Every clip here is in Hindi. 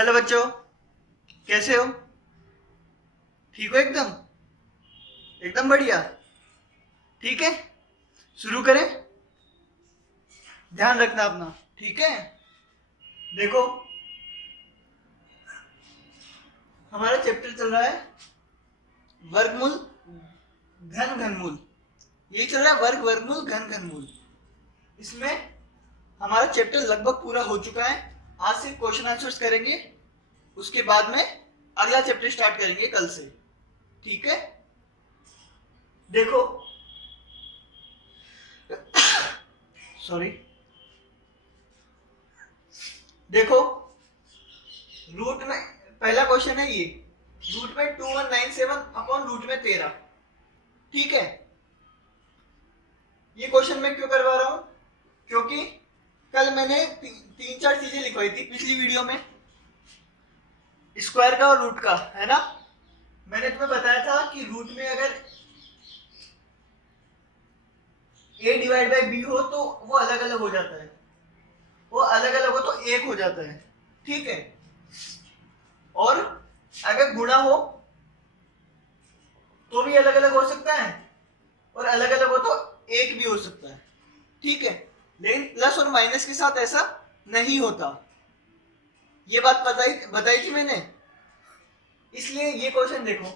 हेलो बच्चों, कैसे हो? ठीक हो? एकदम एकदम बढ़िया। ठीक है, शुरू करें। ध्यान रखना अपना, ठीक है? देखो, हमारा चैप्टर चल रहा है वर्गमूल घन घनमूल। यही चल रहा है वर्गमूल घन घनमूल। इसमें हमारा चैप्टर लगभग पूरा हो चुका है। आज से क्वेश्चन आंसर्स करेंगे, उसके बाद में अगला चैप्टर स्टार्ट करेंगे कल से। ठीक है, देखो, सॉरी, देखो, रूट में पहला क्वेश्चन है ये, रूट में 2197 अपॉन रूट में 13। ठीक है, ये क्वेश्चन मैं क्यों करवा रहा हूं? क्योंकि कल मैंने तीन चार चीजें लिखवाई थी पिछली वीडियो में, स्क्वायर का और रूट का, है ना? मैंने तुम्हें बताया था कि रूट में अगर a डिवाइड बाई b हो तो वो अलग अलग हो जाता है, वो अलग अलग हो तो एक हो जाता है। ठीक है, और अगर गुणा हो तो भी अलग अलग हो सकता है, और अलग अलग हो तो एक भी हो सकता है। ठीक है, लेकिन प्लस और माइनस के साथ ऐसा नहीं होता। ये बात बताई थी मैंने। इसलिए ये क्वेश्चन देखो,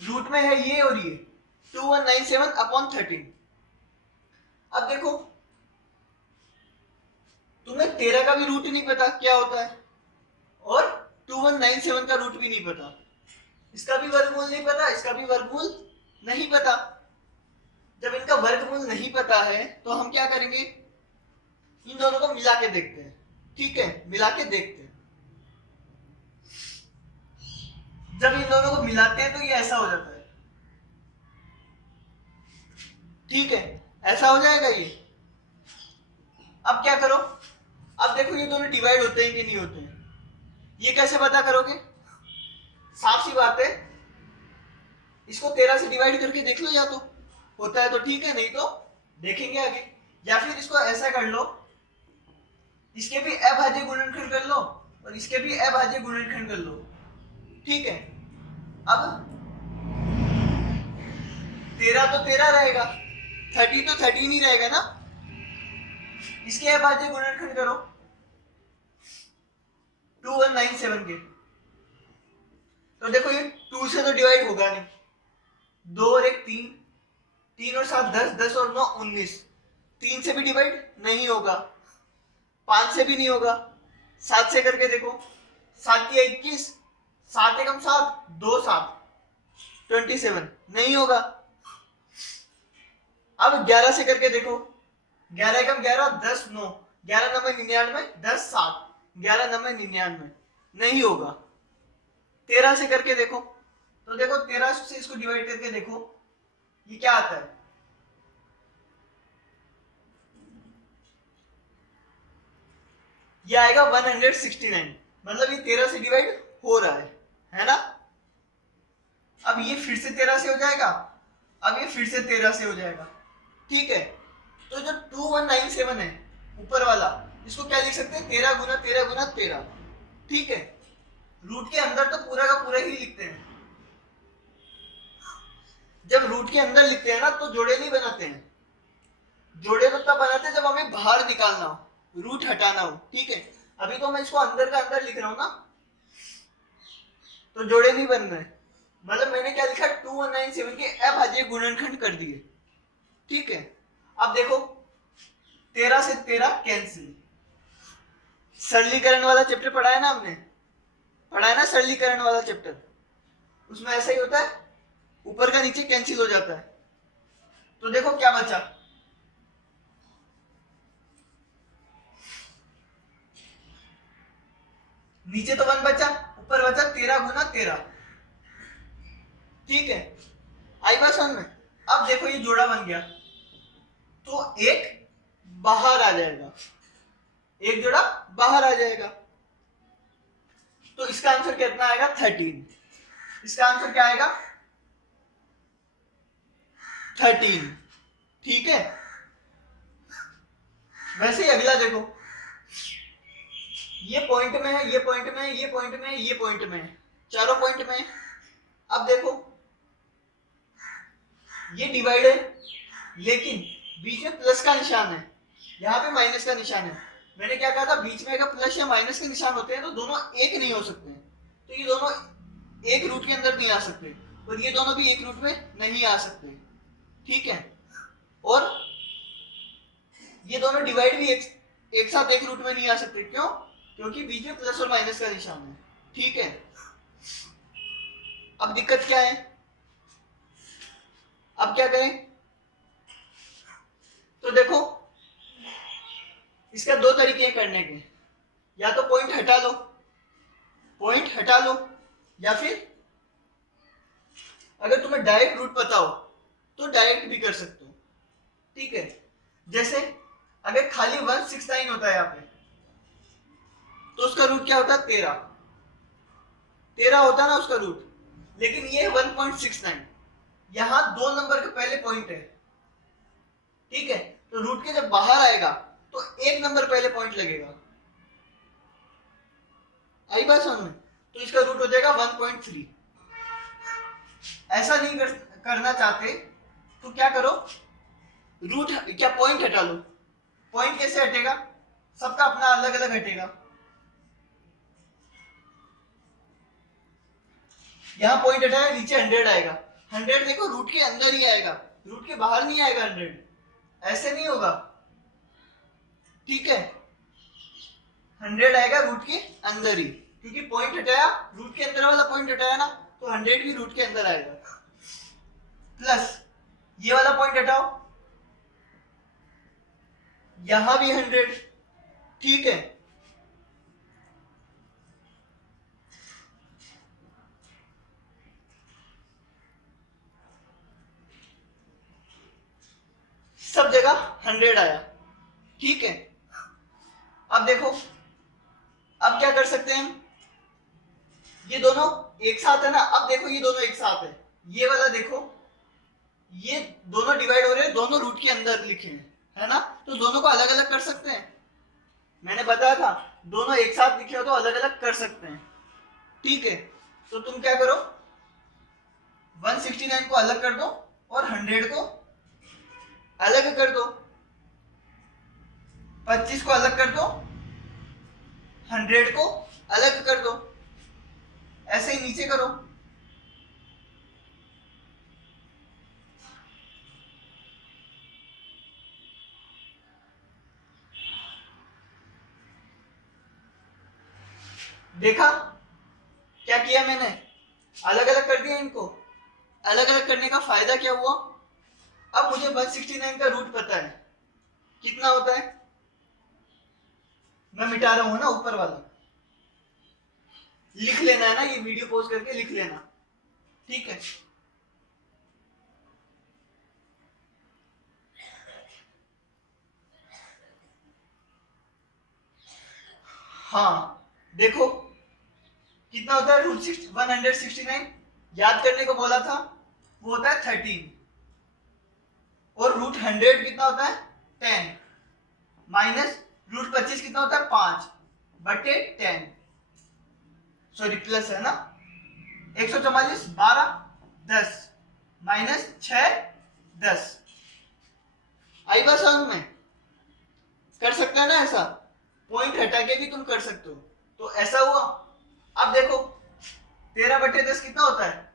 रूट में है ये और ये 2197 अपॉन 13। अब देखो, तुम्हें 13 का भी रूट नहीं पता क्या होता है, और 2197 का रूट भी नहीं पता, इसका भी वर्गमूल नहीं पता, इसका भी वर्गमूल नहीं पता। जब इनका वर्गमूल नहीं पता है तो हम क्या करेंगे, इन दोनों को मिला के देखते हैं। ठीक है, मिला के देखते हैं। जब इन दोनों को मिलाते हैं तो ये ऐसा हो जाता है। ठीक है, ऐसा हो जाएगा ये। अब क्या करो, अब देखो ये दोनों डिवाइड होते हैं कि नहीं होते हैं, ये कैसे पता करोगे? साफ सी बात है, इसको 13 से डिवाइड करके देख लो, या तो होता है तो ठीक है, नहीं तो देखेंगे आगे। या फिर इसको ऐसा कर लो, इसके भी अभाज्य गुणनखंड कर लो और इसके भी अभाज्य गुणनखंड कर लो। ठीक है, अब 13 तो 13 रहेगा, 30 तो 30 नहीं रहेगा ना। इसके अभाज्य गुणनखंड करो 2197 के, तो देखो ये 2 से तो डिवाइड होगा नहीं, 2 और 1 3, 3 और 7 10, 10 और 9 19, 3 से भी डिवाइड नहीं होगा, 5 से भी नहीं होगा, 7 से करके देखो, 7 की 21, 7 एकम 7, 2 7, 27 नहीं होगा। अब 11 से करके देखो, 11 एकम 11, 10 9, 11 9 99, 10 7, 11 9 99 नहीं होगा। 13 से करके देखो, तो देखो 13 से इसको डिवाइड करके देखो, ये क्या आता है, ये आएगा 169, मतलब ये 13 से डिवाइड हो रहा है ना? अब ये फिर से 13 से हो जाएगा, अब ये फिर से 13 से हो जाएगा। ठीक है, तो जो 2197 है ऊपर वाला, इसको क्या लिख सकते हैं, 13 गुना 13 गुना 13। ठीक है, रूट के अंदर तो पूरा का पूरा ही लिखते हैं। जब रूट के अंदर लिखते हैं ना तो जोड़े नहीं बनाते हैं, जोड़े तो तब बनाते हैं जब हमें बाहर निकालना हो, रूट हटाना हो। ठीक है, अभी तो मैं इसको अंदर का अंदर लिख रहा हूं ना, तो जोड़े नहीं बन रहे। मतलब मैंने क्या लिखा, 2197 के अभाज्य गुणनखंड कर दिए। ठीक है, अब देखो 13 से 13 कैंसिल। सरलीकरण वाला चैप्टर पढ़ा है ना हमने, पढ़ा है ना सरलीकरण वाला चैप्टर, उसमें ऐसा ही होता है, ऊपर का नीचे कैंसिल हो जाता है। तो देखो क्या बचा, नीचे तो 1 बचा, ऊपर बचा 13 गुना 13। ठीक है, आई बात समझ में? अब देखो ये जोड़ा बन गया, तो एक बाहर आ जाएगा, एक जोड़ा बाहर आ जाएगा, तो इसका आंसर कितना आएगा, 13। इसका आंसर क्या आएगा, 13। ठीक है, वैसे ही अगला देखो, ये पॉइंट में है, ये पॉइंट में है, ये पॉइंट में है, ये पॉइंट में है, चारों पॉइंट में है। अब देखो ये डिवाइड है, लेकिन बीच में प्लस का निशान है, यहाँ पे माइनस का निशान है। मैंने क्या कहा था, बीच में अगर प्लस या माइनस के निशान होते हैं तो दोनों एक नहीं हो सकते, तो ये दोनों एक रूट के अंदर नहीं आ सकते, और ये दोनों भी एक रूट में नहीं आ सकते, ठीक है। और ये दोनों डिवाइड भी एक साथ एक रूट में नहीं आ सकते, क्यों? क्योंकि बीच में प्लस और माइनस का निशान है, ठीक है। अब दिक्कत क्या है, अब क्या करें? तो देखो इसका दो तरीके हैं करने के, या तो पॉइंट हटा लो, पॉइंट हटा लो, या फिर अगर तुम्हें डायरेक्ट रूट पता हो तो डायरेक्ट भी कर सकते हो, ठीक है। जैसे अगर खाली 169 होता है यहाँ पे, तो उसका रूट क्या होता है? 13 होता है ना उसका रूट, लेकिन ये 1.69, यहां 2 नंबर के पहले पॉइंट है, ठीक है। तो रूट के जब बाहर आएगा तो 1 नंबर पहले पॉइंट लगेगा, आई बात समझ में? तो इसका रूट हो जाएगा 1.3। ऐसा नहीं करना चाहते तो क्या करो, रूट क्या पॉइंट हटा लो। पॉइंट कैसे हटेगा? सबका अपना अलग अलग हटेगा। यहां पॉइंट हटाया, नीचे 100 आएगा। 100 देखो रूट के अंदर ही आएगा, रूट के बाहर नहीं आएगा 100, ऐसे नहीं होगा, ठीक है। 100 आएगा रूट के अंदर ही, क्योंकि पॉइंट हटाया, रूट के अंदर वाला पॉइंट हटाया ना, तो 100 भी रूट के अंदर आएगा। प्लस ये वाला पॉइंट हटाओ, यहां भी 100, ठीक है। सब जगह 100 आया, ठीक है। अब देखो अब क्या कर सकते हैं हम, ये दोनों एक साथ है ना, अब देखो ये दोनों एक साथ है, ये वाला देखो, ये दोनों डिवाइड हो रहे हैं, दोनों रूट के अंदर लिखे हैं, है ना, तो दोनों को अलग अलग कर सकते हैं। मैंने बताया था दोनों एक साथ लिखे हो तो अलग अलग कर सकते हैं, ठीक है। तो तुम क्या करो, 169 को अलग कर दो और 100 को अलग कर दो, 25 को अलग कर दो, 100 को अलग कर दो, ऐसे ही नीचे करो। देखा क्या किया मैंने, अलग अलग कर दिया इनको। अलग अलग करने का फायदा क्या हुआ, अब मुझे 169 का रूट पता है, कितना होता है, मैं मिटा रहा हूं ना ऊपर वाला, लिख लेना है ना, ये वीडियो पॉज करके लिख लेना, ठीक है। हाँ देखो कितना होता है, रूट 169 याद करने को बोला था, वो होता है 13, और रूट 100 कितना होता है 10, माइनस रूट 25 कितना होता है 5 बटे 10, सॉरी प्लस है ना, 144 12 10 माइनस 6 10, आई बात समझ में? कर सकते हैं ना ऐसा, पॉइंट हटा के भी तुम कर सकते हो, तो ऐसा हुआ। अब देखो 13 बटे 10 कितना होता है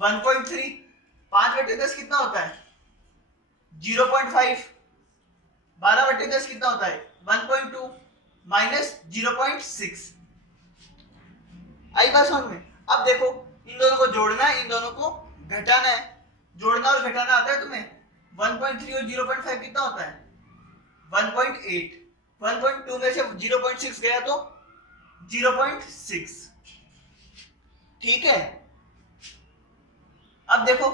1.3, 5 बटे 10 कितना होता है 0.5, 12 बटे 10 कितना होता है 1.2 माइनस 0.6, आई बात समझ में? अब देखो इन दोनों को जोड़ना है, इन दोनों को घटाना है, जोड़ना और घटाना आता है तुम्हें, 1.3 और 0.5 कितना होता है 1.8, 1.2 में से 0.6 गया तो 0.6, ठीक है। अब देखो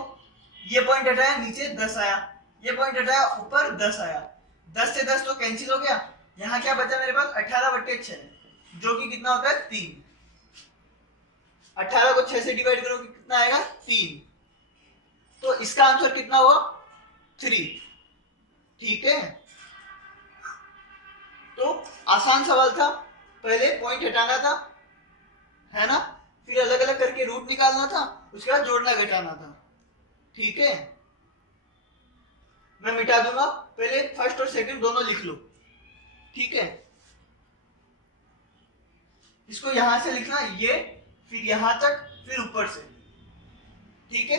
ये पॉइंट हटाया, नीचे 10 आया, ये पॉइंट हटाया, ऊपर 10 आया, 10 से 10 तो कैंसिल हो गया, यहाँ क्या बचा मेरे पास 18 बटे 6, जो कि कितना होता है 3, 18 को 6 से डिवाइड करोगे कितना आएगा 3, तो इसका आंसर कितना हुआ 3, ठीक है। तो आसान सवाल था, पहले पॉइंट हटाना था, है ना, फिर अलग अलग करके रूट निकालना था, उसके बाद जोड़ना घटाना था। ठीक है, मैं मिटा दूंगा, पहले फर्स्ट और सेकंड दोनों लिख लो। ठीक है, इसको यहां से लिखना, ये फिर यहां तक, फिर ऊपर से। ठीक है,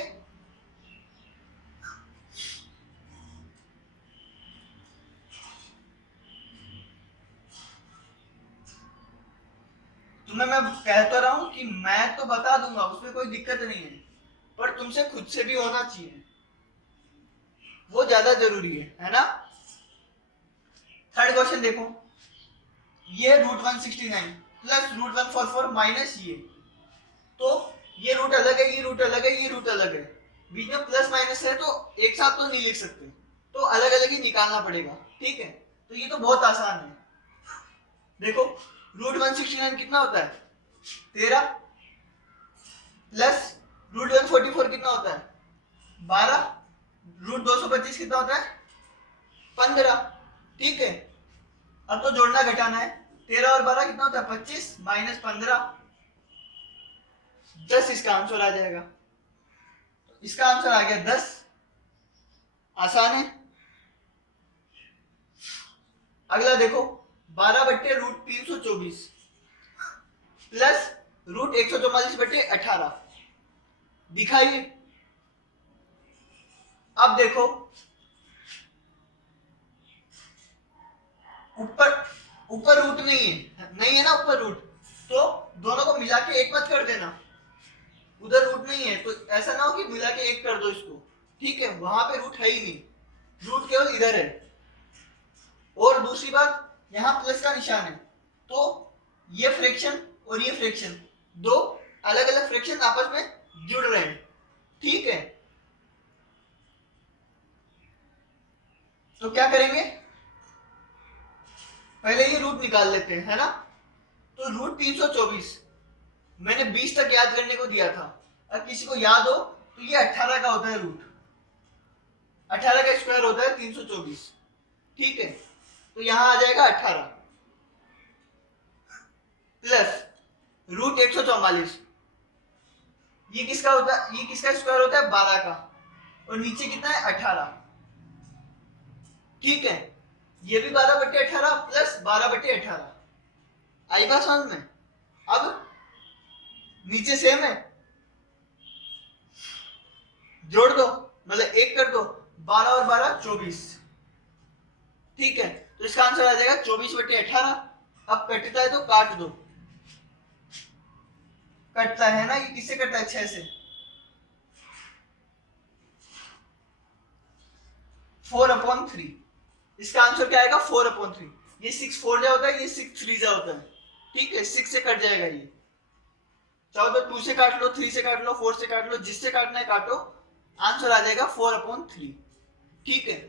तुम्हें मैं कह तो रहा हूं कि मैं तो बता दूंगा, उसमें कोई दिक्कत नहीं है, पर तुमसे खुद से भी होना चाहिए, वो ज्यादा जरूरी है ना। थर्ड क्वेश्चन देखो, ये √169 प्लस √144 माइनस ये, तो ये रूट अलग है, ये रूट अलग है, ये रूट अलग है, बीच में प्लस माइनस है, तो एक साथ तो नहीं लिख सकते, तो अलग अलग ही निकालना पड़ेगा। ठीक है, तो ये तो बहुत आसान है। देखो √169 कितना होता है 13, प्लस √144 कितना होता है 12, √225 कितना होता है 15। ठीक है, अब तो जोड़ना घटाना है, 13 और 12 कितना होता है 25 माइनस 15, 10 इसका आंसर आ जाएगा। इसका आंसर आ गया 10। आसान है। अगला देखो, 12/√324 प्लस √144/18 दिखाइए। अब देखो, ऊपर रूट नहीं है ना, ऊपर रूट, तो दोनों को मिला के एक मत कर देना, उधर रूट नहीं है, तो ऐसा ना हो कि मिला के एक कर दो इसको। ठीक है, वहां पे रूट है ही नहीं, रूट केवल इधर है। और दूसरी बात, यहाँ प्लस का निशान है, तो ये फ्रैक्शन और ये फ्रैक्शन, दो अलग अलग फ्रैक्शन आपस में जुड़ रहे हैं। ठीक है, तो क्या करेंगे, पहले ये रूट निकाल लेते हैं, है ना। तो √324 मैंने 20 तक याद करने को दिया था, अगर किसी को याद हो तो ये 18 का होता है रूट, 18 का स्क्वायर होता है 324। ठीक है, तो यहां आ जाएगा 18 प्लस √144, ये किसका होता है, ये किसका स्क्वायर होता है 12 का, और नीचे कितना है 18। ठीक है, ये भी 12/18 प्लस 12/18, आई बात समझ में। अब नीचे सेम है, जोड़ दो, मतलब एक कर दो, 12 और 12 24। ठीक है, तो इसका आंसर आ जाएगा 24/18। अब कटता है तो काट दो, कटता है ना, ये किससे कटता है 6 से, 4/3। इसका आंसर क्या आएगा 4/3। ये 6 4 जा होता है, ये 6 3 जा होता है। ठीक है, 6 से कट जाएगा ये, चाहो तो 2 से काट लो, 3 से काट लो, 4 से काट लो, जिससे काटना है काटो, आंसर आ जाएगा 4/3। ठीक है,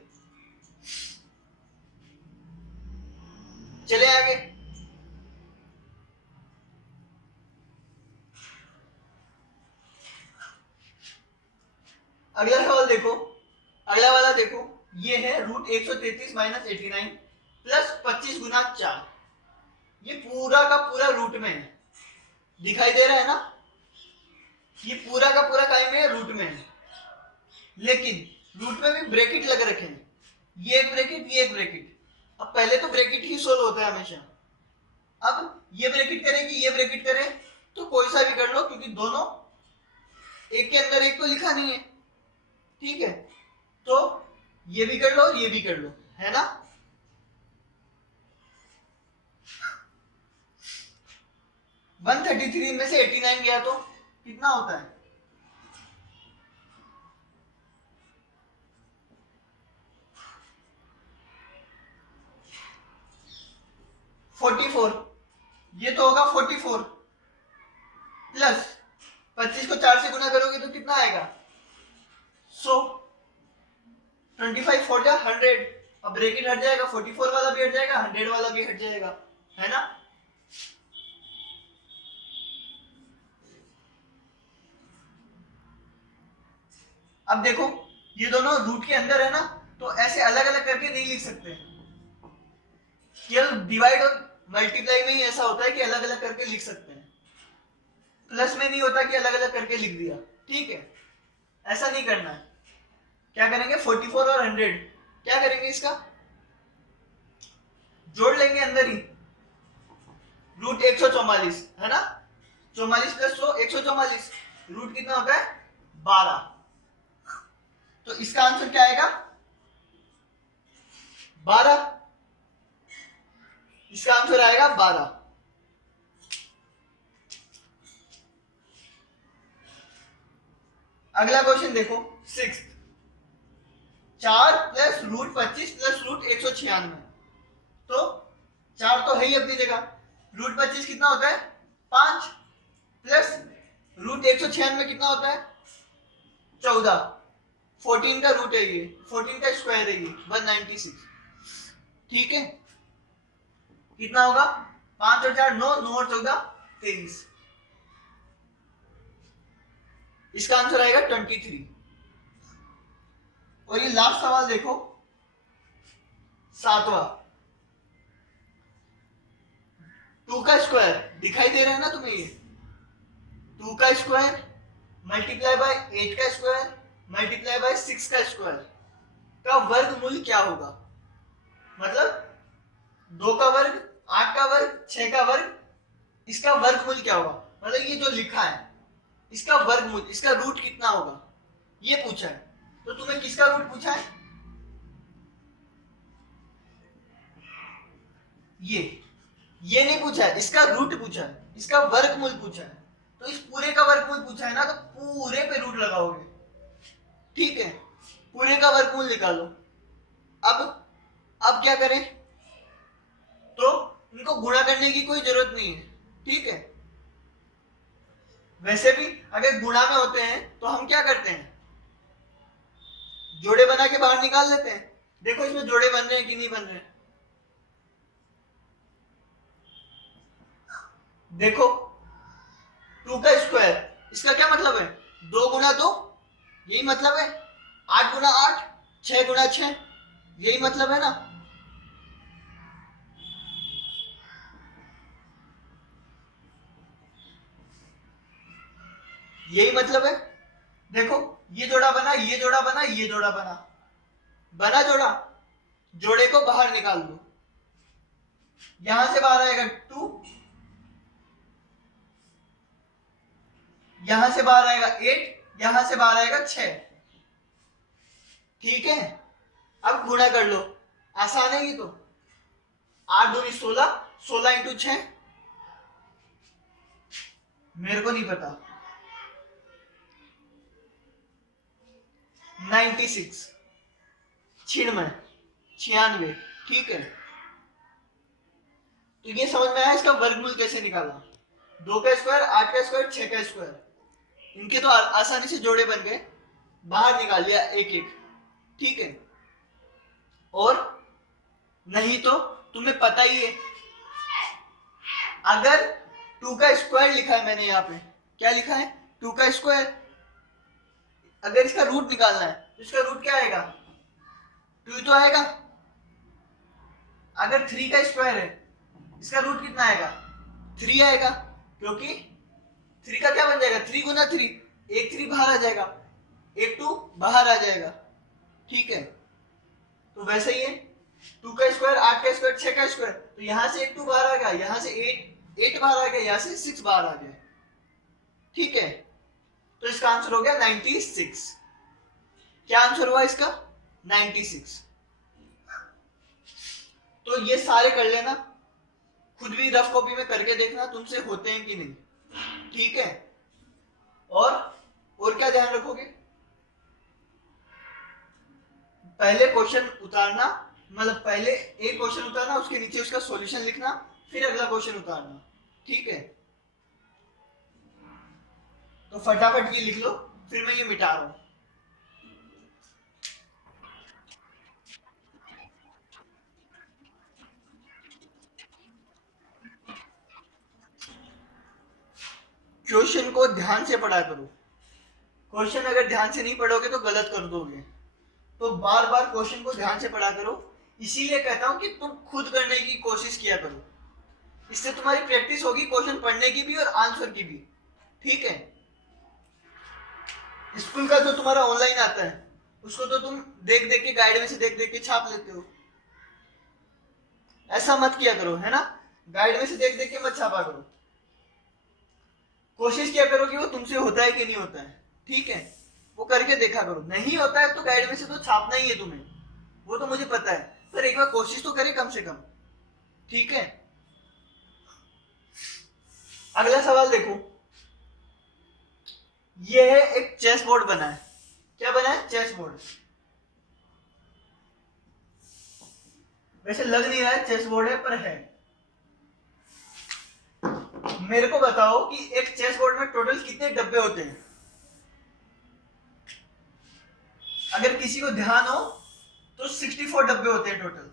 चले आगे। अगला सवाल देखो, अगला वाला देखो, ये है √133 माइनस 89 प्लस 25 गुना 4, ये पूरा का पूरा रूट में है, दिखाई दे रहा है ना, ये पूरा का पूरा काय में है, रूट में है, लेकिन रूट में भी ब्रैकेट लग रखे हैं, ये एक ब्रैकेट, ये एक ब्रैकेट। अब पहले तो ब्रैकेट ही सोल्व होता है हमेशा, अब ये ब्रैकेट करे कि ये ब्रैकेट करे, तो कोई सा भी कर लो, क्योंकि दोनों एक के अंदर एक तो लिखा नहीं है। ठीक है, तो ये भी कर लो और ये भी कर लो, है ना। वन 133 में से 89 गया तो कितना होता है 44, ये तो होगा 44 प्लस 25 को 4 से गुना करोगे तो कितना आएगा 100, 25 4 जा 100, अब ब्रैकेट हट जाएगा, 44 वाला भी हट जाएगा, 100 वाला भी हट जाएगा, है ना। अब देखो, ये दोनों रूट के अंदर है ना, तो ऐसे अलग अलग करके नहीं लिख सकते, केवल डिवाइड और मल्टीप्लाई में ही ऐसा होता है कि अलग अलग करके लिख सकते हैं, प्लस में नहीं होता कि अलग अलग करके लिख दिया, ठीक है, ऐसा नहीं करना है। क्या करेंगे 44 और 100 क्या करेंगे, इसका जोड़ लेंगे अंदर ही, रूट 144 है ना, 44 प्लस 100 144, रूट कितना होता है 12, तो इसका आंसर क्या आएगा 12, इसका आंसर आएगा 12। अगला क्वेश्चन देखो 6, 4 प्लस रूट 25 प्लस रूट 196, तो 4 तो है ही अपनी जगह, रूट 25 कितना होता है 5 प्लस रूट 196 कितना होता है 14, 14 का रूट है ये, 14 का स्क्वायर है ये 196, ठीक है, कितना होगा 5 और 4 9, 9 और 14 23, इसका आंसर आएगा 23। और ये लास्ट सवाल देखो 7वां, 2 का स्क्वायर दिखाई दे रहा है ना तुम्हें, ये 2 का स्क्वायर मल्टीप्लाई बाय 8 का स्क्वायर मल्टीप्लाई बाय 6 का स्क्वायर का वर्गमूल क्या होगा, मतलब 2 का वर्ग 8 का वर्ग 6 का वर्ग, इसका वर्गमूल क्या होगा, मतलब ये जो लिखा है इसका वर्गमूल, इसका रूट कितना होगा, ये पूछा है। तो तुम्हें किसका रूट पूछा है, ये नहीं पूछा है, इसका रूट पूछा है, इसका वर्गमूल पूछा है, तो इस पूरे का वर्गमूल पूछा है ना, तो पूरे पे रूट लगाओगे, ठीक है, पूरे का वर्गमूल निकालो। अब क्या करें, तो इनको गुणा करने की कोई जरूरत नहीं है, ठीक है, वैसे भी अगर गुणा में होते हैं तो हम क्या करते हैं, जोड़े बना के बाहर निकाल लेते हैं। देखो इसमें जोड़े बन रहे हैं कि नहीं बन रहे हैं, देखो 2 का स्क्वायर, इसका क्या मतलब है 2 गुना 2, यही मतलब है, 8 गुना 8 6 गुना 6, यही मतलब है ना, यही मतलब है। देखो ये जोड़ा बना, ये जोड़ा बना, ये जोड़ा बना, बना जोड़ा, जोड़े को बाहर निकाल दो, यहां से बाहर आएगा 2, यहां से बाहर आएगा 8, यहां से बाहर आएगा 6, ठीक है, अब गुणा कर लो, आसान है ये तो, 8 दूनी 16, 16 इंटू 6, मेरे को नहीं पता, 96 96, ठीक है, तो ये समझ में आया इसका वर्गमूल कैसे निकाला, 2 का स्क्वायर 8 का स्क्वायर 6 का स्क्वायर, इनके तो आसानी से जोड़े बन गए, बाहर निकाल लिया एक एक, ठीक है, और नहीं तो तुम्हें पता ही है, अगर 2 का स्क्वायर लिखा है मैंने यहाँ पे, क्या लिखा है 2 का स्क्वायर, अगर इसका रूट निकालना है तो इसका रूट क्या आएगा 2 तो आएगा, अगर 3 का स्क्वायर है इसका रूट कितना आएगा 3 आएगा, क्योंकि 3 का क्या बन जाएगा 3 गुना 3, एक 3 बाहर आ जाएगा, एक 2 बाहर आ जाएगा, ठीक है, तो वैसे ही है 2 का स्क्वायर 8 का स्क्वायर 6 का स्क्वायर, तो यहां से एक 2 बाहर आ गया, यहां से 8 बाहर आ गया, यहां से 6 बाहर आ गया, ठीक है, तो इसका आंसर हो गया 96। क्या आंसर हुआ इसका 96। तो ये सारे कर लेना, खुद भी रफ कॉपी में करके देखना तुमसे होते हैं कि नहीं, ठीक है, और क्या ध्यान रखोगे, पहले क्वेश्चन उतारना, मतलब पहले एक क्वेश्चन उतारना, उसके नीचे उसका सॉल्यूशन लिखना, फिर अगला क्वेश्चन उतारना, ठीक है, तो फटाफट ये लिख लो, फिर मैं ये मिटा रहा हूं। क्वेश्चन को ध्यान से पढ़ा करो, क्वेश्चन अगर ध्यान से नहीं पढ़ोगे तो गलत कर दोगे, तो बार बार क्वेश्चन को ध्यान से पढ़ा करो, इसीलिए कहता हूं कि तुम खुद करने की कोशिश किया करो, इससे तुम्हारी प्रैक्टिस होगी क्वेश्चन पढ़ने की भी और आंसर की भी। ठीक है, स्कूल का तो तुम्हारा ऑनलाइन आता है, उसको तो तुम देख देख के, गाइड में से देख देख के छाप लेते हो। ऐसा मत किया करो, है ना, गाइड में से देख देख के मत छापा करो। कोशिश किया करो कि वो तुमसे होता है कि नहीं होता है। ठीक है, वो करके देखा करो। नहीं होता है तो गाइड में से तो छापना ही है तुम्हें, वो तो मुझे पता है, पर एक बार कोशिश तो करे कम से कम। ठीक है, अगला सवाल देखो। ये है एक चेस बोर्ड बना है। क्या बना है? Chess board. वैसे लग नहीं रहा है चेस बोर्ड है, पर है। मेरे को बताओ कि एक चेस बोर्ड में टोटल कितने डब्बे होते हैं? अगर किसी को ध्यान हो तो 64 डब्बे होते हैं टोटल।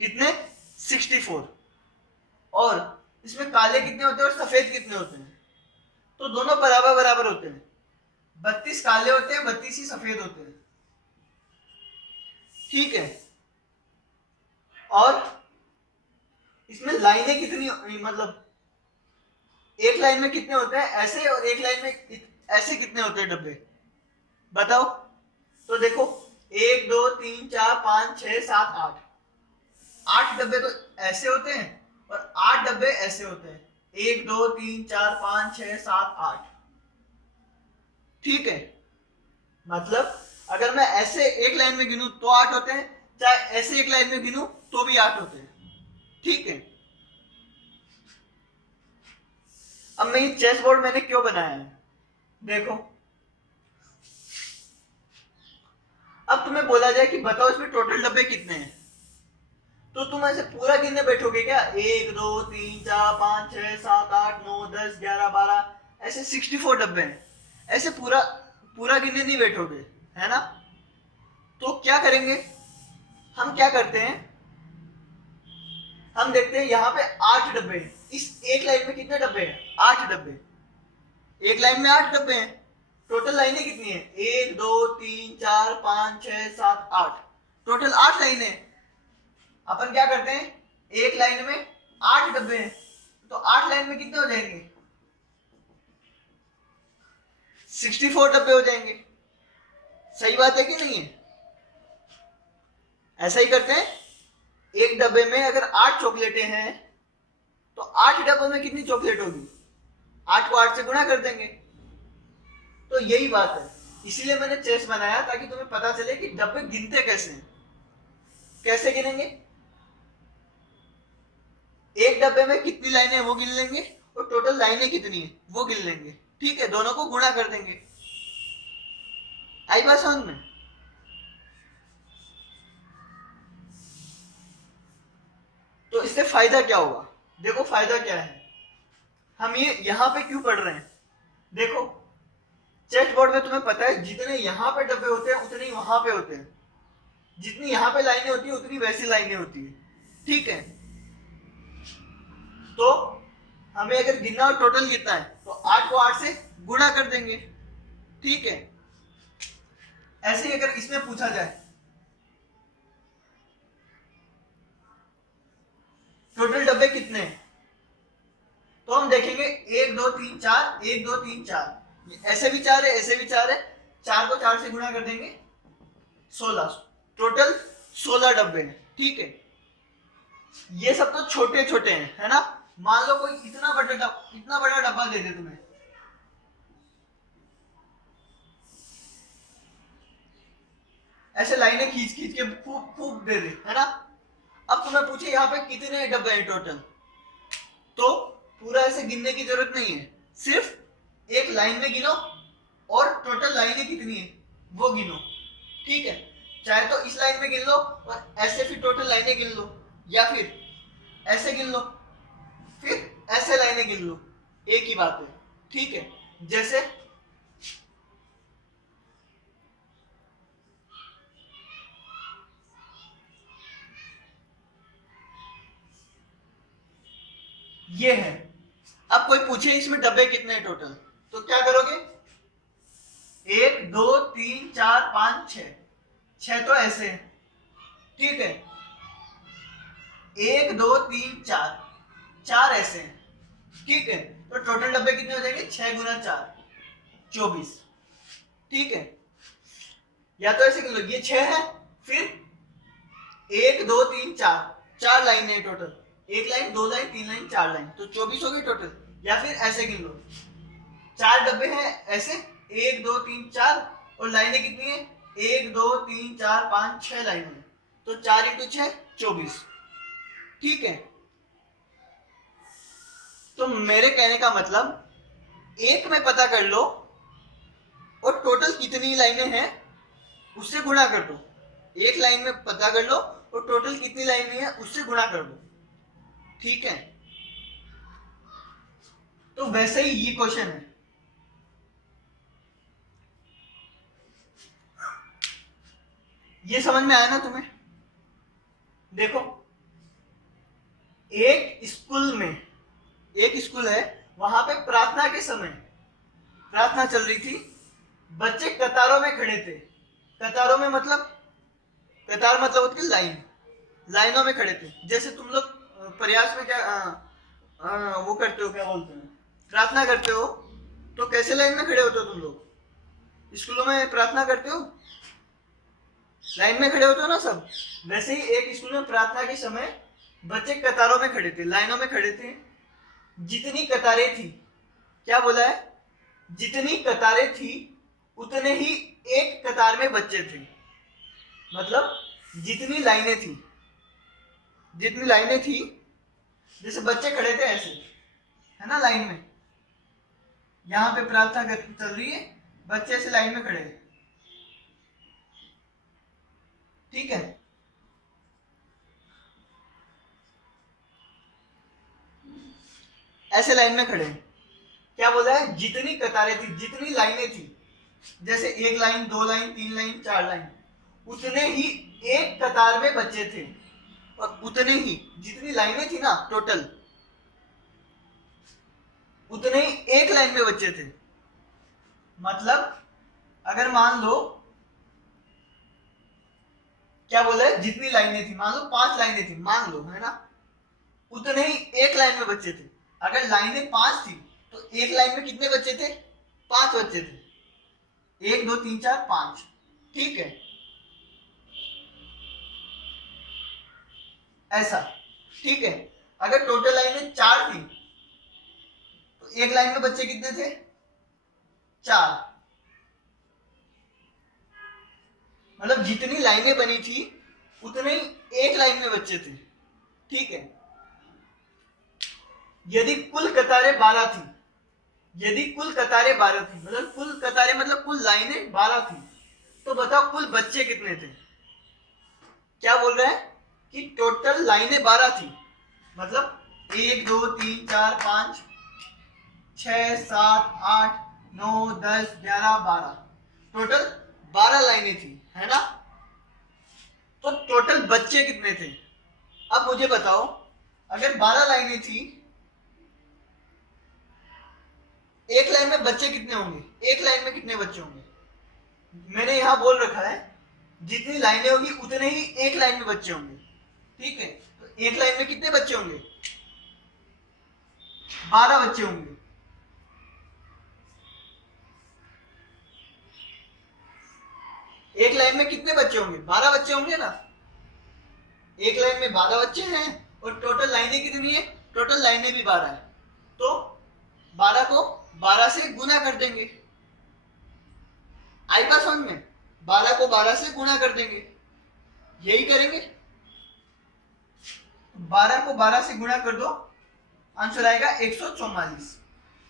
कितने? 64। और इसमें काले कितने होते हैं और सफेद कितने होते हैं? तो दोनों बराबर बराबर होते हैं। 32 काले होते हैं, 32 ही सफेद होते हैं। ठीक है, और इसमें लाइनें कितनी, मतलब एक लाइन में कितने होते हैं ऐसे, और एक लाइन में ऐसे कितने होते हैं डब्बे? बताओ। तो देखो 1 2 3 4 5 6 7 8, 8 डब्बे तो ऐसे होते हैं और 8 डब्बे ऐसे होते हैं। 1 2 3 4 5 6 7 8। ठीक है, मतलब अगर मैं ऐसे एक लाइन में गिनूं तो 8 होते हैं, चाहे ऐसे एक लाइन में गिनूं तो भी 8 होते हैं। ठीक है, अब मैं ये चेस बोर्ड मैंने क्यों बनाया है देखो। अब तुम्हें बोला जाए कि बताओ इसमें टोटल डब्बे कितने हैं, तो तुम ऐसे पूरा गिनने बैठोगे क्या? 1 2 3 4 5 6 7 8 9 10 11 12, ऐसे 64 डब्बे हैं। ऐसे पूरा पूरा गिनने नहीं बैठोगे, है ना। तो क्या करेंगे, हम क्या करते हैं, हम देखते हैं यहाँ पे 8 डब्बे हैं। इस एक लाइन में कितने डब्बे हैं? 8 डब्बे। एक लाइन में 8 डब्बे हैं। टोटल लाइनें कितनी है? 1 2 3 4 5 6 7 8, टोटल 8 लाइनें। अपन क्या करते हैं, एक लाइन में 8 डब्बे हैं, तो 8 लाइन में कितने हो जाएंगे? 64 डब्बे हो जाएंगे। सही बात है कि नहीं है? ऐसा ही करते हैं। एक डब्बे में अगर 8 चॉकलेटें हैं तो 8 डब्बों में कितनी चॉकलेट होगी? 8 को 8 से गुणा कर देंगे। तो यही बात है, इसीलिए मैंने चेस बनाया, ताकि तुम्हें पता चले कि डब्बे गिनते कैसे हैं। कैसे गिनेंगे? एक डब्बे में कितनी लाइनें वो गिन लेंगे, और टोटल लाइनें कितनी है वो गिन लेंगे। ठीक है, दोनों को गुणा कर देंगे। आई बात समझ में? तो इससे फायदा क्या होगा? देखो फायदा क्या है, हम ये यहां पे क्यों पढ़ रहे हैं। देखो चेस बोर्ड में तुम्हें पता है जितने यहां पे डब्बे होते हैं उतने ही वहां पे होते हैं। जितनी यहां पे लाइनें होती है उतनी वैसी लाइनें होती है। ठीक है, तो हमें अगर गिनना और टोटल गिनना है तो 8 को 8 से गुणा कर देंगे। ठीक है, ऐसे ही अगर इसमें पूछा जाए टोटल डब्बे कितने हैं, तो हम देखेंगे 1 2 3 4, 1 2 3 4, ऐसे भी 4 है, ऐसे भी 4 है। 4 को 4 से गुणा कर देंगे, 16। टोटल 16 डब्बे हैं। ठीक है, ये सब तो छोटे छोटे हैं, है ना। मान लो कोई इतना बड़ा डब्बा दे दे तुम्हें, ऐसे लाइनें खींच खींच के खूब खूब दे दे, है ना। अब तुम्हें पूछे यहाँ पे कितने डब्बे हैं टोटल, तो पूरा ऐसे गिनने की जरूरत नहीं है, सिर्फ एक लाइन में गिनो और टोटल लाइनें कितनी है वो गिनो। ठीक है, चाहे तो इस लाइन में गिन लो और ऐसे फिर टोटल लाइनें गिन लो, या फिर ऐसे गिन लो फिर ऐसे लाइनें गिन लो, एक ही बात है। ठीक है, जैसे ये है। अब कोई पूछे इसमें डब्बे कितने हैं टोटल, तो क्या करोगे? 1 2 3 4 5 6, 6 तो ऐसे हैं। ठीक है, 1 2 3 4, 4 ऐसे हैं, ठीक है। तो टोटल डब्बे कितने हो जाएंगे, 6 गुना 4 24, ठीक है। या तो ऐसे कर लो, ये 6 है, फिर 1 2 3 4, 4 लाइन है total, 1 line 2 line 3 line 4 line, तो 24 हो गई टोटल। या फिर ऐसे गिन लो, 4 डब्बे हैं ऐसे, 1 2 3 4, और लाइनें कितनी है, 1 2 3 4 5 6 लाइनें, तो 4 इंटू 6 24, ठीक है। तो मेरे कहने का मतलब, एक में पता कर लो और टोटल कितनी लाइनें हैं उससे गुणा कर दो। एक लाइन में पता कर लो और टोटल कितनी लाइनें हैं उससे गुणा कर दो, ठीक है। तो वैसे ही ये क्वेश्चन है, ये समझ में आया ना तुम्हें? देखो, एक स्कूल है, वहां पे प्रार्थना के समय प्रार्थना चल रही थी, बच्चे कतारों में खड़े थे। कतारों में मतलब, कतार मतलब होती है लाइन, लाइनों में खड़े थे। जैसे तुम लोग प्रयास में क्या वो करते हो, क्या बोलते हैं, प्रार्थना करते हो, तो कैसे लाइन में खड़े होते हो तुम लोग? स्कूलों में प्रार्थना करते हो, लाइन में खड़े होते हो ना सब। वैसे ही एक स्कूल में प्रार्थना के समय बच्चे कतारों में खड़े थे, लाइनों में खड़े थे। जितनी कतारें थी, क्या बोला है, जितनी कतारें थी उतने ही एक कतार में बच्चे थे। मतलब जितनी लाइनें थी, जैसे बच्चे खड़े थे ऐसे, है ना, लाइन में। यहां पे प्रार्थना चल रही है, बच्चे ऐसे लाइन में खड़े हैं, ठीक है। ऐसे लाइन में खड़े हैं। क्या बोला है, जितनी कतारें थी, जितनी लाइनें थी, जैसे 1 लाइन 2 लाइन 3 लाइन 4 लाइन, उतने ही एक कतार में बच्चे थे। और उतने ही, जितनी लाइनें थी ना टोटल, उतने ही एक लाइन में बच्चे थे। मतलब अगर मान लो, क्या बोला है, जितनी लाइनें थी, मान लो 5 लाइनें थी, मान लो, है ना, उतने ही एक लाइन में बच्चे थे। अगर लाइनें 5 थी तो एक लाइन में कितने बच्चे थे, 5 बच्चे थे, 1 2 3 4 5, ठीक है। ऐसा, ठीक है। अगर टोटल लाइनें 4 थी तो एक लाइन में बच्चे कितने थे, 4। मतलब जितनी लाइनें बनी थी उतने ही एक लाइन में बच्चे थे, ठीक है। यदि कुल कतारें 12 थी, मतलब कुल कतारें मतलब कुल लाइनें 12 थी, तो बताओ कुल बच्चे कितने थे? क्या बोल रहे हैं कि टोटल लाइनें 12 थी, मतलब 1 2 3 4 5 6 7 8 9 10 11 12, टोटल 12 लाइनें थी, है ना। तो टोटल बच्चे कितने थे? अब मुझे बताओ, अगर 12 लाइनें थी, एक लाइन में बच्चे कितने होंगे, एक लाइन में कितने बच्चे होंगे? मैंने यहां बोल रखा है, जितनी लाइनें होगी उतने ही एक लाइन में बच्चे होंगे, ठीक है। तो एक लाइन में कितने बच्चे होंगे, 12 बच्चे होंगे। एक लाइन में कितने बच्चे होंगे, 12 बच्चे होंगे ना। एक लाइन में 12 बच्चे हैं और टोटल लाइनें कितनी है, टोटल लाइनें भी 12 है, तो 12 को 12 से गुना कर देंगे। आई बात समझ में? 12 को 12 से गुना कर देंगे, यही करेंगे। 12 को 12 से गुणा कर दो, आंसर आएगा 144,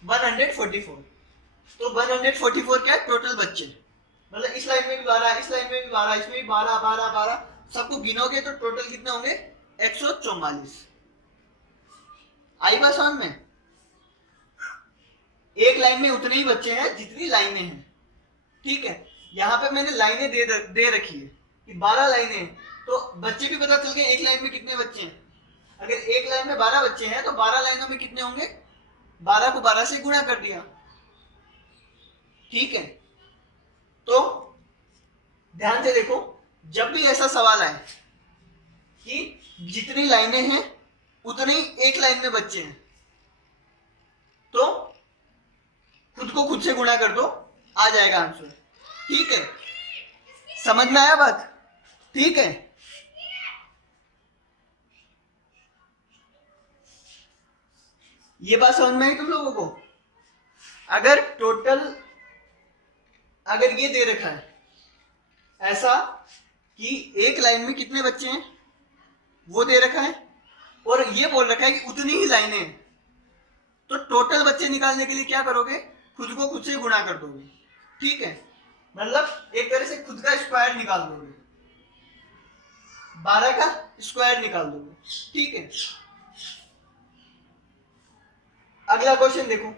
144। तो 144 क्या है, टोटल बच्चे। मतलब इस लाइन में भी 12, इस लाइन में भी 12, इसमें भी 12 12 12, सबको गिनोगे तो टोटल कितने होंगे, 144। आई बात समझ में? एक लाइन में उतने ही बच्चे हैं जितनी लाइनें हैं, ठीक है। यहाँ पे मैंने लाइनें दे रखी है कि 12 लाइनें हैं, तो बच्चे भी पता चल गए एक लाइन में कितने बच्चे हैं। अगर एक लाइन में 12 बच्चे हैं तो 12 लाइनों में कितने होंगे, 12 को 12 से गुणा कर दिया, ठीक है। तो ध्यान से देखो, जब भी ऐसा सवाल आए कि जितनी लाइनें हैं उतनी एक लाइन में बच्चे हैं, तो खुद को खुद से गुणा कर दो, आ जाएगा आंसर। ठीक है, समझ में आया बात? ठीक है, ये बात समझ में आई तुम लोगों को? अगर टोटल, अगर ये दे रखा है ऐसा कि एक लाइन में कितने बच्चे हैं वो दे रखा है, और ये बोल रखा है कि उतनी ही लाइनें हैं, तो टोटल बच्चे निकालने के लिए क्या करोगे? खुद को खुद से गुणा कर दोगे। ठीक है, मतलब एक तरह से खुद का स्क्वायर निकाल दोगे, 12 का स्क्वायर निकाल दोगे। ठीक है, अगला क्वेश्चन देखो।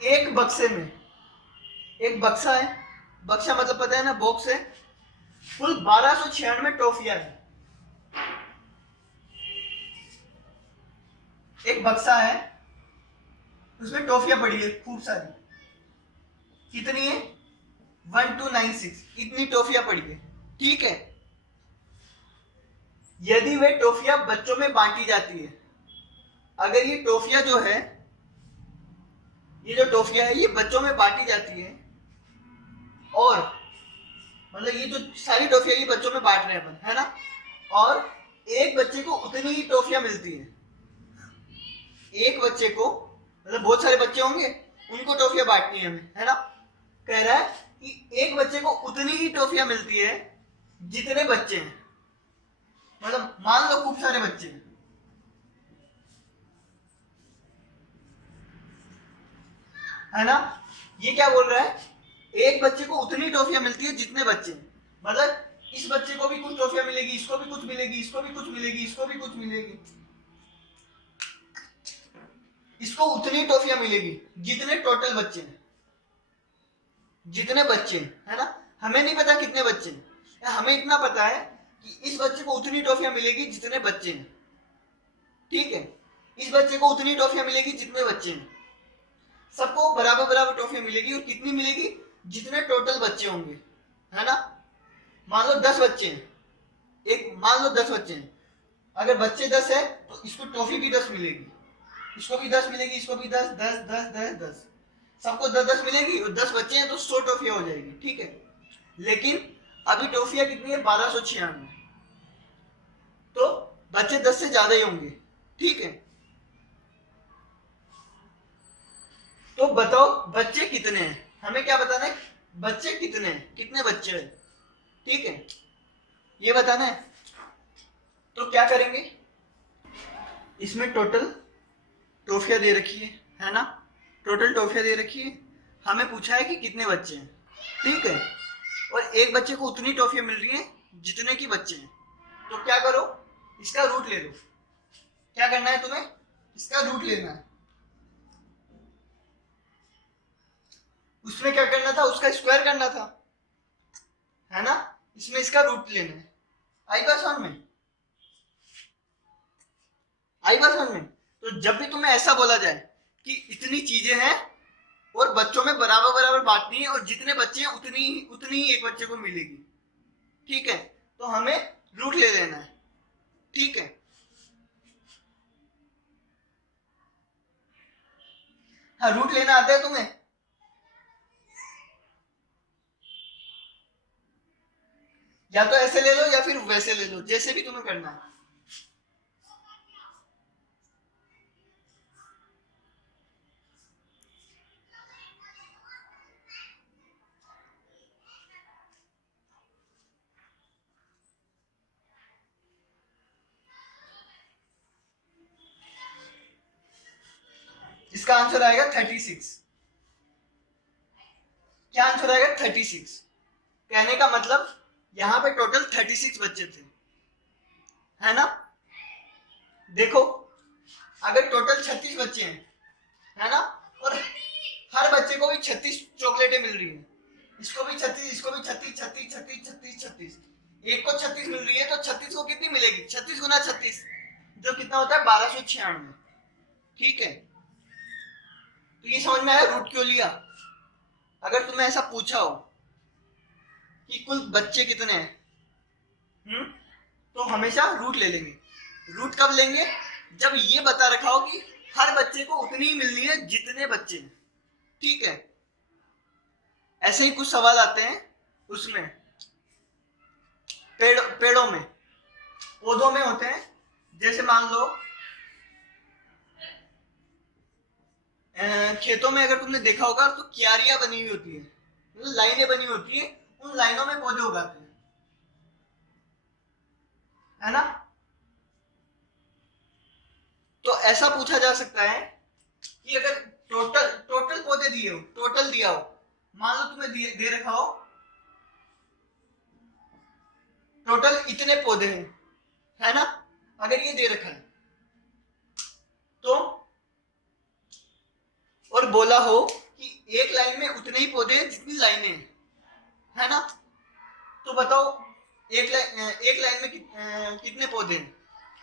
एक बक्से में, एक बक्सा है, बक्सा मतलब पता है ना, बॉक्स है, कुल 1296 टॉफियां है। एक बक्सा है, उसमें टॉफियां पड़ी है खूब सारी, कितनी है? 1296, इतनी टॉफियां पड़ी है। ठीक है, यदि वे टॉफियां बच्चों में बांटी जाती है, अगर ये टॉफियां जो है, ये जो टॉफियां है ये बच्चों में बांटी जाती है, और मतलब ये जो सारी टॉफियां ये बच्चों में बांट रहे हैं अपन, है ना, और एक बच्चे को उतनी ही टॉफियां मिलती है। एक बच्चे को, मतलब बहुत सारे बच्चे होंगे, उनको टॉफियां बांटनी है हमें, है ना। कह रहा है कि एक बच्चे को उतनी ही टॉफियां मिलती है जितने बच्चे हैं, मतलब मान लो खूब सारे बच्चे हैं, है ना। ये क्या बोल रहा है? एक बच्चे को उतनी टॉफियां मिलती है जितने बच्चे हैं, मतलब इस बच्चे को भी कुछ टॉफियां मिलेगी, इसको भी कुछ मिलेगी, इसको भी कुछ मिलेगी, इसको भी कुछ मिलेगी, इसको उतनी टॉफियां मिलेगी जितने टोटल बच्चे हैं, जितने बच्चे हैं, है ना। हमें नहीं पता कितने बच्चे हैं, हमें इतना पता है कि इस बच्चे को उतनी टॉफियां मिलेगी जितने बच्चे हैं। ठीक है, इस बच्चे को उतनी टॉफियां मिलेगी जितने बच्चे हैं, सबको बराबर बराबर टॉफियां मिलेगी, और कितनी मिलेगी? जितने टोटल बच्चे होंगे, है ना। मान लो 10 बच्चे हैं, एक मान लो 10 बच्चे हैं, अगर बच्चे 10 है तो इसको टॉफी भी 10 मिलेगी, इसको भी 10 मिलेगी, इसको भी 10 10 10 10 10, सबको 10 10 मिलेगी, और 10 बच्चे हैं तो 100 टॉफियां हो जाएगी। ठीक है, लेकिन अभी टॉफियां कितनी है? 1296, तो बच्चे 10 से ज्यादा ही होंगे। ठीक है, तो बताओ बच्चे कितने हैं, हमें क्या बताना है? बच्चे कितने हैं, कितने बच्चे हैं। ठीक है, ये बताना है। तो क्या करेंगे, इसमें टोटल टॉफियां दे रखी है ना, टोटल टॉफियां दे रखी है, हमें पूछा है कि कितने बच्चे हैं। ठीक है, और एक बच्चे को उतनी टॉफियां मिल रही हैं जितने की बच्चे हैं, तो क्या करो, इसका रूट ले लो। क्या करना है तुम्हें? इसका रूट लेना है। उसमें क्या करना था? उसका स्क्वायर करना था, है ना। इसमें इसका रूट लेना है। आई बात समझ में? आई बात समझ में? तो जब भी तुम्हें ऐसा बोला जाए कि इतनी चीजें हैं और बच्चों में बराबर बराबर बांटनी है, और जितने बच्चे हैं उतनी ही एक बच्चे को मिलेगी। ठीक है, तो हमें रूट ले लेना है। ठीक है, हाँ, रूट लेना आता है तुम्हें? या तो ऐसे ले लो या फिर वैसे ले लो, जैसे भी तुम्हें करना है। इसका आंसर आएगा 36। क्या आंसर आएगा? 36। कहने का मतलब यहां पे टोटल 36 बच्चे थे, है ना। देखो, अगर टोटल 36 बच्चे हैं, है ना, और हर बच्चे को भी 36 चॉकलेटें मिल रही हैं, इसको भी 36, इसको भी 36 36 36 36 36, एक को 36 मिल रही है, तो 36 को कितनी मिलेगी? 36 गुना 36, जो कितना होता है? 1296। ठीक है, तो ये समझ में आया रूट क्यों लिया? अगर तुम्हें ऐसा पूछा हो कि कुल बच्चे कितने हैं, तो हमेशा रूट ले लेंगे। रूट कब लेंगे, जब ये बता रखा हो कि हर बच्चे को उतनी ही मिलनी है जितने बच्चे हैं। ठीक है, ऐसे ही कुछ सवाल आते हैं उसमें, पेड़ों में, पौधों में होते हैं। जैसे मान लो खेतों में अगर तुमने देखा होगा तो क्यारियां बनी हुई होती है, मतलब लाइनें बनी होती है, उन लाइनों में पौधे उगाते हैं, है ना। तो ऐसा पूछा जा सकता है कि अगर टोटल टोटल पौधे दिए हो, टोटल दिया हो, मान लो तुम्हें दे रखा हो टोटल इतने पौधे हैं, है ना, अगर ये दे रखा है तो, और बोला हो कि एक लाइन में उतने ही पौधे हैं जितनी लाइनें हैं, है ना, तो बताओ एक लाइन में कितने पौधे हैं,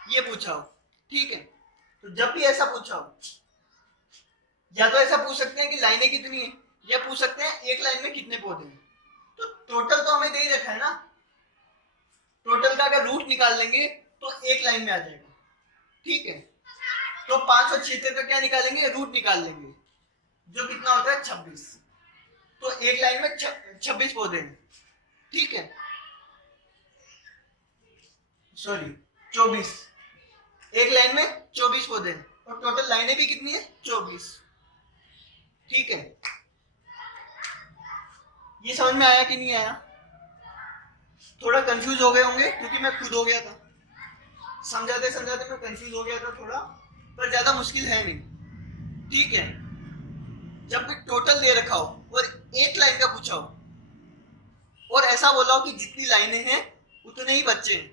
ये पूछा हो। ठीक है, तो जब भी ऐसा पूछा हो, या तो ऐसा पूछ सकते हैं कि लाइनें कितनी है, या पूछ सकते हैं एक लाइन में कितने पौधे हैं। तो टोटल तो हमें दे ही रखा है ना, टोटल का अगर रूट निकाल लेंगे तो एक लाइन में आ जाएगा। ठीक है, तो 576 का क्या निकालेंगे, रूट निकाल लेंगे, जो कितना होता है 26। तो एक लाइन में 26 पौधे हैं। ठीक है, सॉरी 24, एक लाइन में 24 पौधे हैं, और टोटल लाइनें भी कितनी है, 24। ठीक है, ये समझ में आया कि नहीं आया, थोड़ा कंफ्यूज हो गए होंगे क्योंकि मैं खुद हो गया था, समझाते समझाते मैं कंफ्यूज हो गया था थोड़ा, पर ज्यादा मुश्किल है नहीं। ठीक है, जब भी टोटल दे रखा हो और एक लाइन का पूछा हो और ऐसा बोला हो कि जितनी लाइनें हैं उतने ही बच्चे हैं,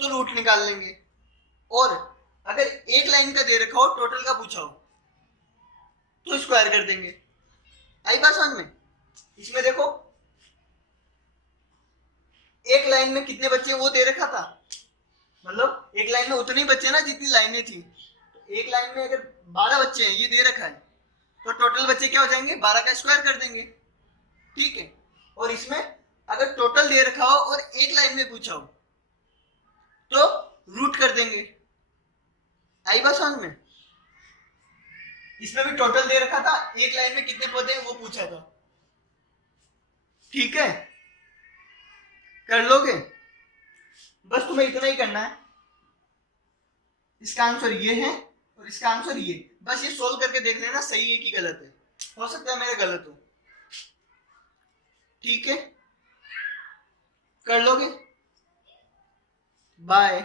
तो रूट निकाल लेंगे। और अगर एक लाइन का दे रखा हो, टोटल का पूछा हो, तो स्क्वायर कर देंगे। आई बात समझ में। इसमें देखो एक लाइन में कितने बच्चे वो दे रखा था, मतलब एक लाइन में उतने ही बच्चे ना जितनी लाइनें थी। तो एक लाइन में अगर 12 बच्चे हैं, ये दे रखा है, तो टोटल बच्चे क्या हो जाएंगे, 12 का स्क्वायर कर देंगे। ठीक है, और इसमें अगर टोटल दे रखा हो और एक लाइन में पूछा हो तो रूट कर देंगे। आई बात समझ में। इसमें भी टोटल दे रखा था, एक लाइन में कितने पौधे हैं वो पूछा था। ठीक है, कर लोगे, बस तुम्हें इतना ही करना है। इसका आंसर ये है और इसका आंसर ये, बस ये सोल्व करके देख लेना सही है कि गलत है, हो सकता है मेरा गलत हो। ठीक है, कर लोगे, बाय।